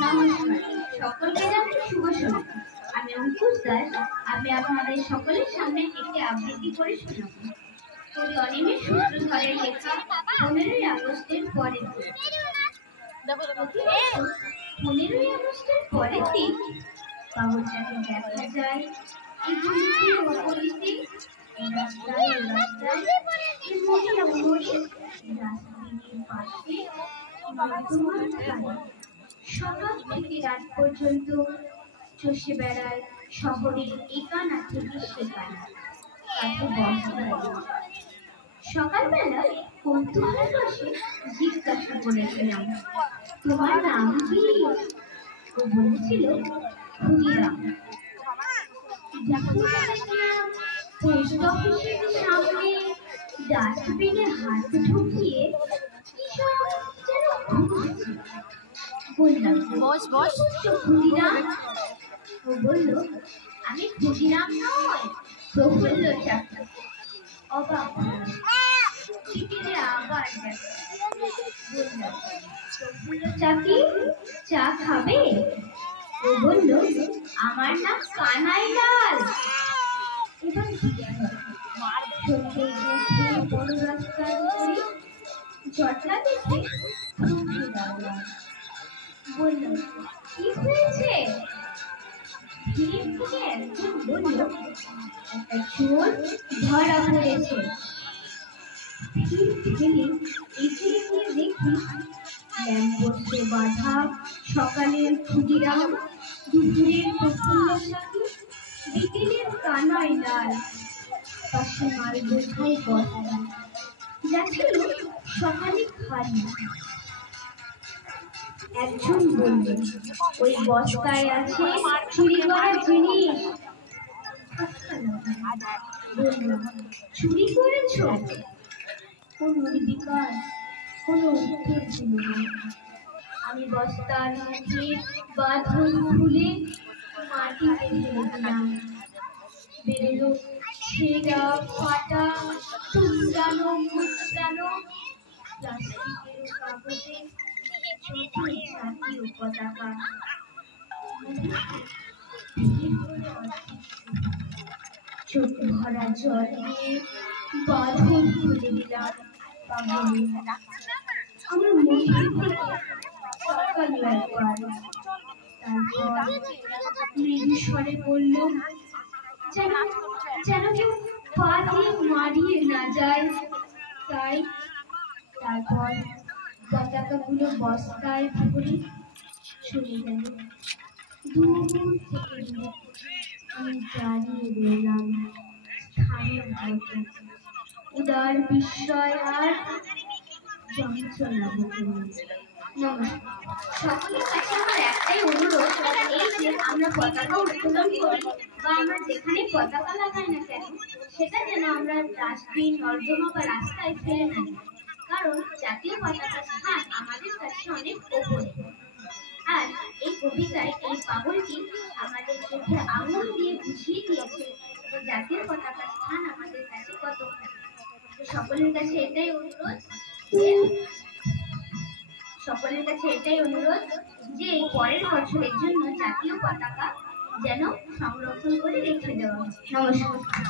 নমস্কার, সকলকে জানাই শুভ সন্ধ্যা। আমি অঙ্কুশ দাস। আমি আপনাদের সকলের সামনে একটি আবৃত্তি করে শোনাব। কবি অনিমেষ সূত্রধরের লেখা 15ই আগস্টের পরের দিন। 15ই আগস্টের পরের দিন কাগজটাকে দেখা যায় এই গলিতে ও গলিতে, এই রাস্তায় ও রাস্তায়, এই মোড়ে ও মোড়ে, এই রাস্তার পাশে নর্দমার ধারে সকাল থেকে রাত পর্যন্ত চষে বেড়ায় শহরের একানা থেকে সেকানা। তাকে বস্তায় সকালবেলা কৌতূহলের বসে জিজ্ঞাসা করেছিলাম, তোমার নাম কি? ও বলেছিল, ক্ষুদিরাম। পোস্ট অফিসের সামনে ডাস্টবিনে হাত ঢুকিয়ে যেন বললাম, বস বস, ক্ষুদিরাম। ও বলল, আমি ক্ষুদিরাম নয়, প্রফুল্ল চাকর। অবাক বিকেলে আবার বললাম, প্রফুল্ল চাকি, চা খাবে? ও বলল, আমার নাম কানাই লাল। এবার বড় রাস্তার উপরে জটলা দেখে বললাম, কি হয়েছে? ভিড় থেকে একজন বলল, একটা চোর ধরা পড়েছে। ভিড় ঠেলে এগিয়ে গিয়ে দেখি ল্যাম্পপোস্টে বাঁধা সকালের ক্ষুদিরাম, দুপুরের প্রফুল্ল চাকি, বিকেলের কানাই লাল। পাশে মাল বোঝাই বস্তা, যা ছিল সকালে খালি। একজন বলল, ওই বস্তায় আছে চুরি করা জিনিস। বললাম, চুরি করেছ? কোন নির্বিকার, কোনো উত্তর ছিল না। আমি বস্তার মুখে বাঁধন খুলে মাটিতে ফেলে দিলাম। বেরোলো ছেঁড়া ফাটা টুকরানো মুচড়ানো প্লাস্টিকের কাগজে জাতীয় পতাকা। চোখ ভরা জল দিয়ে বাঁধন খুলে দিলাম। আমার মুখে সকাল একবার, তারপর মৃদু স্বরে বলল, যেন কেউ পা দিয়ে মারিয়ে না যায় তাই। তারপর পতাকাগুলো বস্তায় ভরে চলে গেল। দূর থেকে আমি দাঁড়িয়ে রইলাম স্থানের মতো, উদার বিস্ময় আর যন্ত্রণা হতে। সকলের কাছে আমার একটাই অনুরোধ, এই যে আমরা পতাকা উত্তোলন করি বা আমরা যেখানে পতাকা লাগাই না কেন, সেটা যেন আমরা ডাস্টবিন, নর্দমা বা রাস্তায় ফেলে না দিই। কারণ জাতীয় পতাকার স্থান আমাদের কাছে অনেক ওপরে। আর এই কবিতায় এই পাগলটি আমাদের চোখে আঙুল দিয়ে বুঝিয়ে দিয়েছে যে জাতীয় পতাকার স্থান আমাদের কাছে কত। সকলের কাছে এটাই অনুরোধ যে পরের বছরের জন্য জাতীয় পতাকা যেন সংরক্ষণ করে রেখে দেওয়া হয়। নমস্কার।